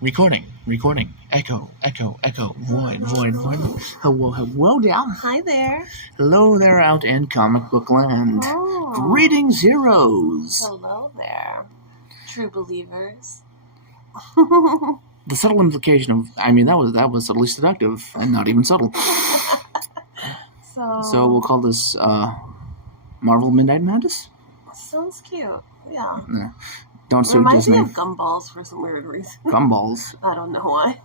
Recording. Echo. Void. Hello there. Hi there. Hello there out in comic book land. Oh. Greetings, heroes. Hello there, true believers. The subtle implication of, that was subtly seductive and not even subtle. So we'll call this Marvel Midnight Madness? Sounds cute, yeah. Don't say Reminds Disney. me of gumballs for some weird reason. Gumballs? I don't know why.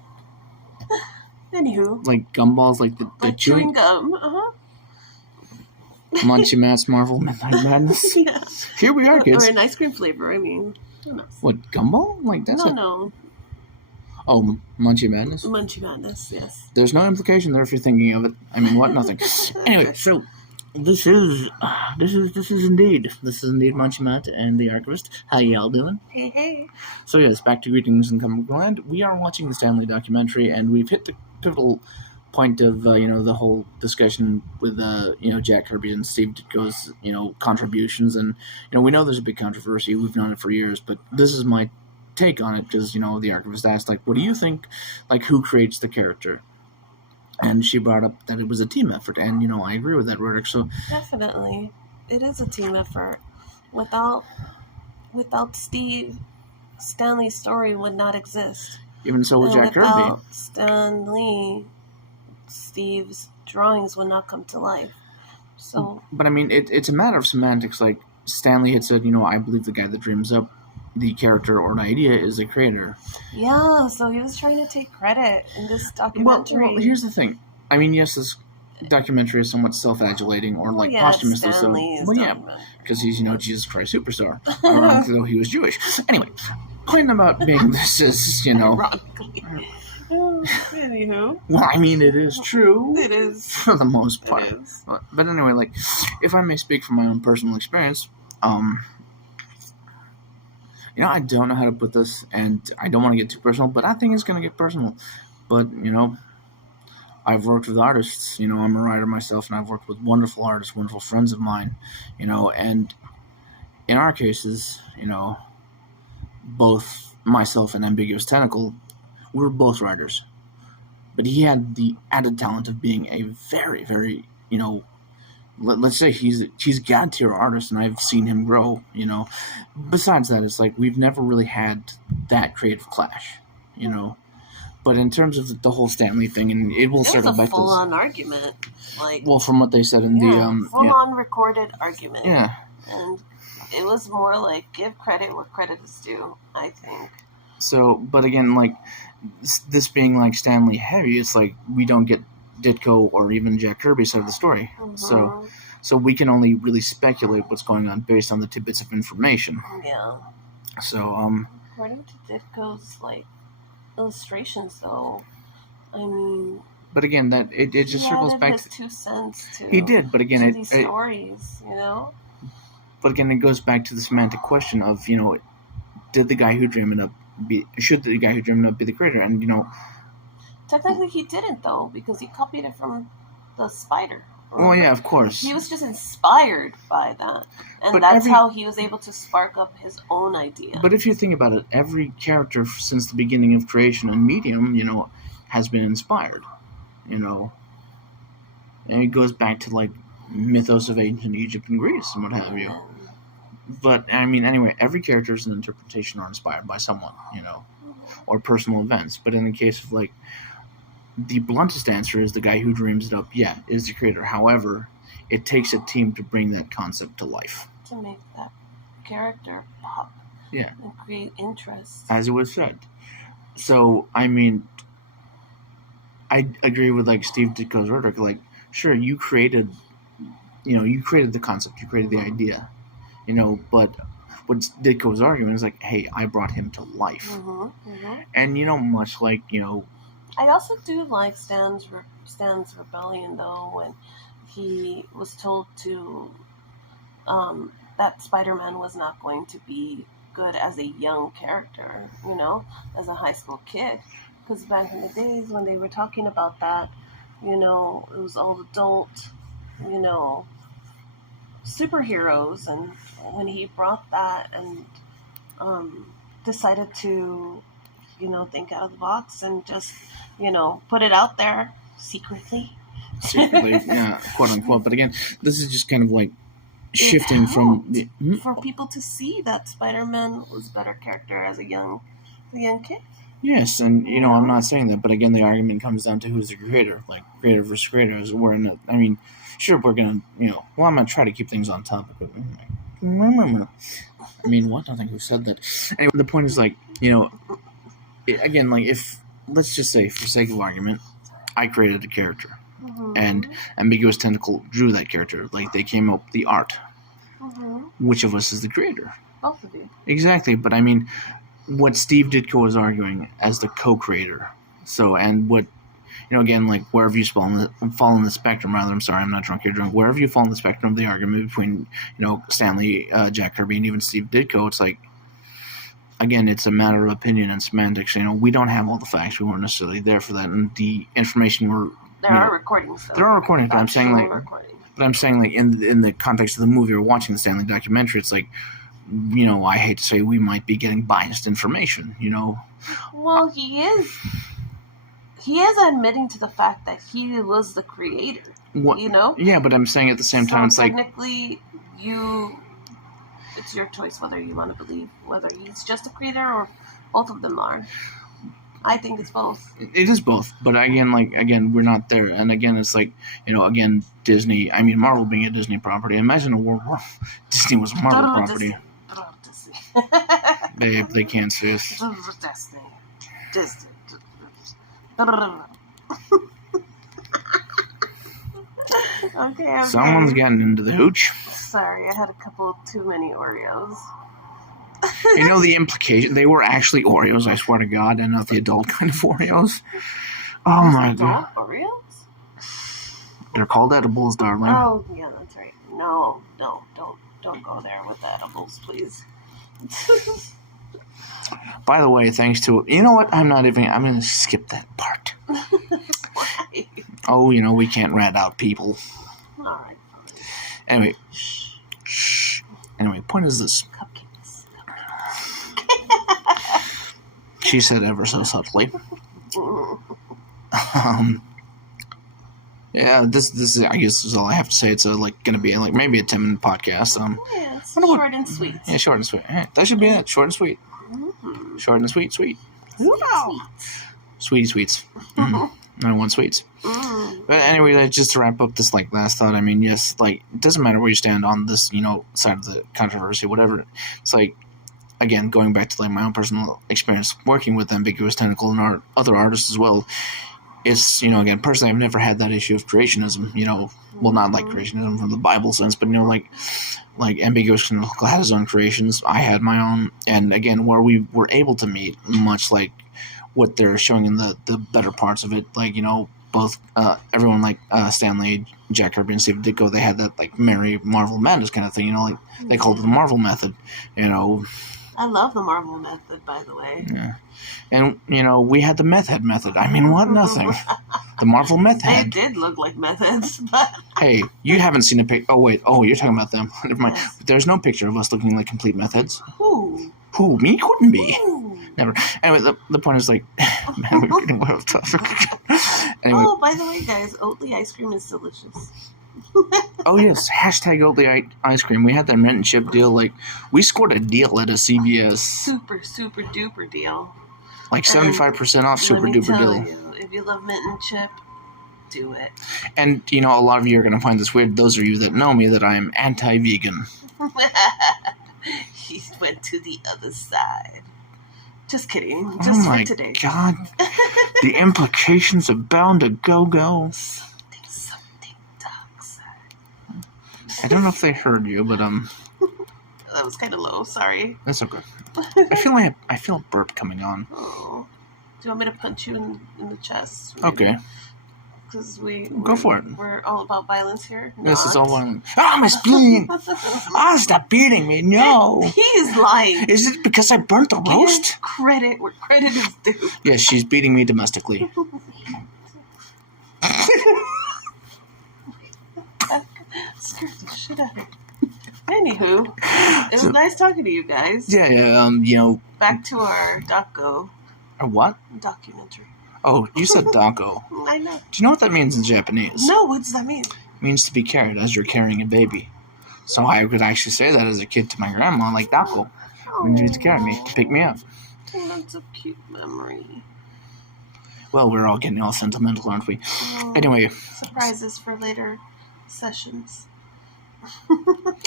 Anywho. Like gumballs, like the chewing gum, Munchy Matt's Marvel Midnight Madness? Yeah. Here we are, kids. Or an ice cream flavor, I mean. Who knows? What, gumball? Like that's No. Oh, Munchy Madness? Munchy Madness, yes. There's no implication there if you're thinking of it. I mean, what? Nothing. Anyway, so this is indeed Munchy Matt and the Archist. How y'all doing? Hey. So yes, back to Greetings in Comic Book Land. We are watching the Stan Lee documentary, and we've hit the pivotal point of the whole discussion with Jack Kirby and Steve Ditko's contributions, and we know there's a big controversy. We've known it for years, but this is my take on it because the archivist asked, like, what do you think, like, who creates the character? And she brought up that it was a team effort, and I agree with that rhetoric. So definitely it is a team effort. Without Steve, Stan Lee's story would not exist. Even so with Jack Kirby, without Stan Lee, Steve's drawings would not come to life. So but I mean, it's a matter of semantics. Like Stan Lee had said, I believe the guy that dreams up the character or an idea is the creator. Yeah, so he was trying to take credit in this documentary. Well, here's the thing. I mean, yes, this documentary is somewhat self-adulating or posthumously so. Well, yeah, because he's Jesus Christ Superstar. Ironically, though, he was Jewish. Anyway, point about being this is Ironically. Anywho. Well, I mean, it is true. It is for the most part. It is. But anyway, like, if I may speak from my own personal experience, I don't know how to put this, and I don't want to get too personal, but I think it's going to get personal. But, I've worked with artists, I'm a writer myself, and I've worked with wonderful artists, wonderful friends of mine, and in our cases, both myself and Ambiguous Tentacle, we were both writers. But he had the added talent of being a very, very, let's say he's God-tier artist, and I've seen him grow, Besides that, it's like we've never really had that creative clash, But in terms of the whole Stan Lee thing, and it will circle back to this. It was a full-on argument. Well, from what they said in full-on recorded argument. Yeah. And it was more like, give credit where credit is due, I think. So, but again, like, this being like Stan Lee heavy, it's like we don't get Ditko or even Jack Kirby's side of the story. Mm-hmm. So we can only really speculate what's going on based on the tidbits of information. Yeah. So according to Ditko's illustrations, though, I mean. But again, that it just circles back his 2 cents to. He did, but again, these stories, But again, it goes back to the semantic question of should the guy who dreamed it up be the creator? And technically he didn't, though, because he copied it from the spider. Well, yeah, of course. He was just inspired by that. And that's how he was able to spark up his own idea. But if you think about it, every character since the beginning of creation and medium, has been inspired. And it goes back to, like, mythos of ancient Egypt and Greece and what have you. But, I mean, anyway, every character is an interpretation or inspired by someone, or personal events. But in the case of, like, the bluntest answer is the guy who dreams it up, is the creator. However, it takes a team to bring that concept to life. To make that character pop. Yeah. And create interest. As it was said. So, I mean, I agree with, like, Steve Ditko's rhetoric. Like, sure, you created the concept, you created the idea, but what Ditko was arguing is like, hey, I brought him to life. Mm-hmm, mm-hmm. And, much like, I also do like Stan's rebellion, though, when he was told to that Spider-Man was not going to be good as a young character, as a high school kid. Because back in the days when they were talking about that, it was all adult, superheroes. And when he brought that and decided to think out of the box and just, put it out there secretly. Secretly, yeah, quote unquote. But again, this is just kind of like shifting from for people to see that Spider-Man was a better character as a young kid. Yes, and I'm not saying that, but again, the argument comes down to who's the creator, like creator versus creators. Sure, we're gonna, I'm gonna try to keep things on topic, but I mean, what? I don't think who said that. Anyway, the point is, like, again, like, if, let's just say, for sake of argument, I created a character, and Ambiguous Tentacle drew that character, like, they came up with the art. Which of us is the creator? Both of you. Exactly, but I mean, what Steve Ditko is arguing as the co-creator. So, and what, again, like, wherever you fall in the spectrum, rather, I'm sorry, I'm not drunk, you're drunk, wherever you fall in the spectrum of the argument between, Stanley, Jack Kirby, and even Steve Ditko, it's like, again, it's a matter of opinion and semantics. We don't have all the facts. We weren't necessarily there for that, and the information we're... There are recordings, though. There are recordings, but I'm saying, like... in the context of the movie or watching the Stanley documentary, it's like, I hate to say we might be getting biased information, Well, he is admitting to the fact that he was the creator, Yeah, but I'm saying at the same time, it's technically, it's your choice whether you want to believe whether he's just a creator or both of them are. I think it's both. It is both, but again, we're not there. And again, it's like, again, Disney, Marvel being a Disney property. Imagine a world where Disney was a Marvel property. They can't see us. Disney. Okay. Someone's gotten into the hooch. Sorry, I had a couple too many Oreos. The implication, they were actually Oreos, I swear to God, and not the adult kind of Oreos. Oh my God. Oreos? They're called edibles, darling. Oh, yeah, that's right. No, don't go there with the edibles, please. By the way, thanks to, you know what, I'm going to skip that part. Why? Oh, we can't rat out people. Alright. Anyway. Shh. Anyway, point is this. Cupcakes. She said ever so subtly. Yeah, this is, I guess, is all I have to say. It's going to be maybe a 10-minute podcast. Yeah, it's short and sweet. Yeah, short and sweet. All right, that should be it. Short and sweet. Mm-hmm. Short and sweet. Wow. Sweetie sweets. Mm-hmm. I want sweets. Mm. But anyway, just to wrap up this last thought, yes, it doesn't matter where you stand on this, side of the controversy, whatever. It's again, going back to my own personal experience working with Ambiguous Tentacle and other artists as well. It's, again, personally, I've never had that issue of creationism, well, not like creationism from the Bible sense, but, like Ambiguous Tentacle had his own creations, I had my own, and again, where we were able to meet, much like what they're showing in the better parts of it, both, everyone like Stanley, Jack Kirby, and Steve Ditko, they had that, Merry Marvel Madness kind of thing, they called it the Marvel method, I love the Marvel method, by the way. Yeah. And, we had the meth head method. What? Nothing. The Marvel meth head. They did look like meth heads, but... Hey, you haven't seen a pic... Oh, wait. Oh, you're talking about them. Never mind. Yes. But there's no picture of us looking like complete meth heads. Who? Who? Me? Couldn't be. Who? Never. Anyway, the point is, man, we're getting way off topic. Anyway. Oh, by the way, guys, Oatly ice cream is delicious. Oh, yes. Hashtag Oatly ice cream. We had that mint and chip deal. We scored a deal at a CVS. Super, super duper deal. 75% off, super duper deal. You, if you love mint and chip, do it. And, a lot of you are going to find this weird. Those of you that know me, that I am anti-vegan. He went to the other side. Just kidding. Just oh my for today. God. The implications of Bound to Go-Go. Something dark side. I don't know if they heard you, but That was kind of low. Sorry. That's okay. I feel a burp coming on. Oh. Do you want me to punch you in the chest? Maybe? Okay. Because Go for it. We're all about violence here. This is all violent. My spleen! Stop beating me! No! He is lying. Is it because I burnt the roast? Give credit where credit is due. Yes, she's beating me domestically. Scared the shit out of me. Anywho, it was nice talking to you guys. Yeah, Back to our doco. A what? Documentary. Oh, you said dako. I know. Do you know what that means in Japanese? No, what does that mean? It means to be carried as you're carrying a baby. So I could actually say that as a kid to my grandma, like dako. When you need to carry me, pick me up. Oh, that's a cute memory. Well, we're all getting all sentimental, aren't we? Oh, Anyway. surprises for later sessions.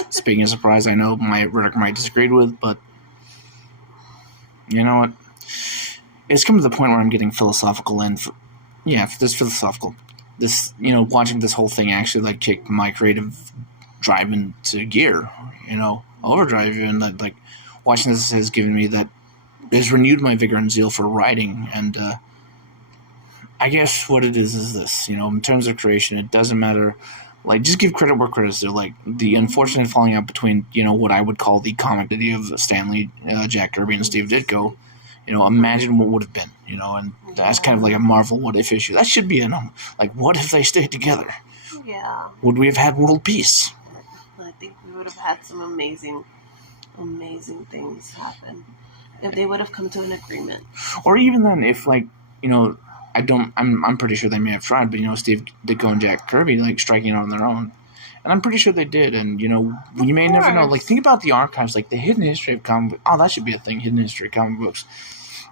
Speaking of surprise, I know Rick might disagree with, but you know what? It's come to the point where I'm getting philosophical philosophical. This, watching this whole thing actually, like, kick my creative drive into gear, overdrive, and like, watching this has given me that, has renewed my vigor and zeal for writing, and, I guess what it is this, in terms of creation, it doesn't matter, like, just give credit where credit's due, like, the unfortunate falling out between, what I would call the comic entity of Stanley, Jack Kirby, and Steve Ditko. Imagine what would have been, and that's kind of like a Marvel what-if issue. That should be like, what if they stayed together? Yeah. Would we have had world peace? I think we would have had some amazing, amazing things happen if they would have come to an agreement. Or even then, if, like, I'm pretty sure they may have tried, but, Steve Ditko and Jack Kirby, like, striking out on their own. And I'm pretty sure they did, and, you may never know. Like, think about the archives, like, the hidden history of comic books. Oh, that should be a thing, hidden history of comic books.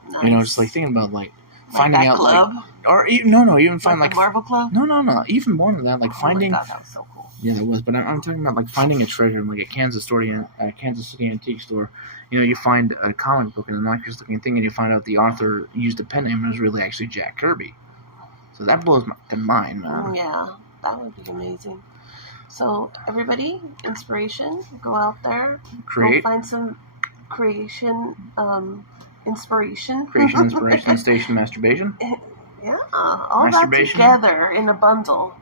Nice. Just, like, thinking about, like finding out, club? like... Or, even find, like... the Marvel Club? No, even more than that, like, finding... Oh my God, that was so cool. Yeah, that was, but I'm talking about, like, finding a treasure in, like, a Kansas City antique store. You find a comic book in an innocuous-looking thing, and you find out the author used a pen name, and it was really actually Jack Kirby. So that blows my mind, man. Yeah, that would be amazing. So, everybody, inspiration, go out there. Create. Go find some creation, inspiration. Creation, inspiration, station, masturbation. Yeah, all that Masturbation. Together in a bundle.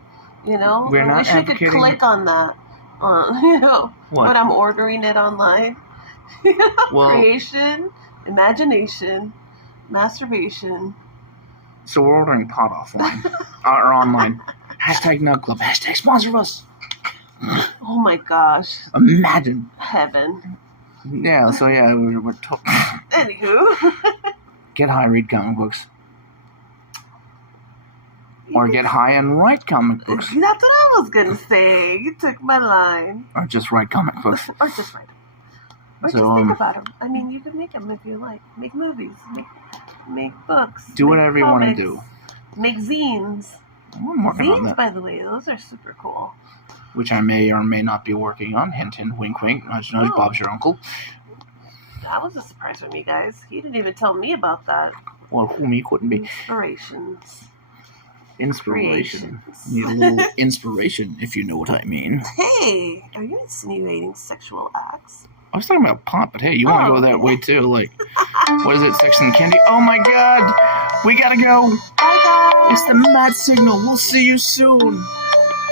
We're I not wish you could advocating... click on that. What? When I'm ordering it online. Well, Creation, imagination, masturbation. So we're ordering pot offline. Or online. Hashtag Nut Club. Hashtag sponsor us. Oh my gosh. Imagine. Heaven. Yeah, so yeah, we're talking. Anywho. Get high, read comic books. Or get high and write comic books. That's what I was going to say. You took my line. Or just write comic books. Or just write them. Or just think about them. I mean, you can make them if you like. Make movies. Make books. Do whatever comics, you want to do. Make zines. I'm working on Zines, that. by the way, those are super cool. Which I may or may not be working on. Hint, hint, wink, wink. Nudge, nudge, Bob's your uncle. That was a surprise for me, guys. He didn't even tell me about that. Well, who me couldn't be. Inspiration. Need a little inspiration, if you know what I mean. Hey, are you insinuating sexual acts? I was talking about pot, but hey, you want to go that way too? Like, what is it, sex and candy? Oh my God, we gotta go. Bye, guys. It's the mad signal. We'll see you soon.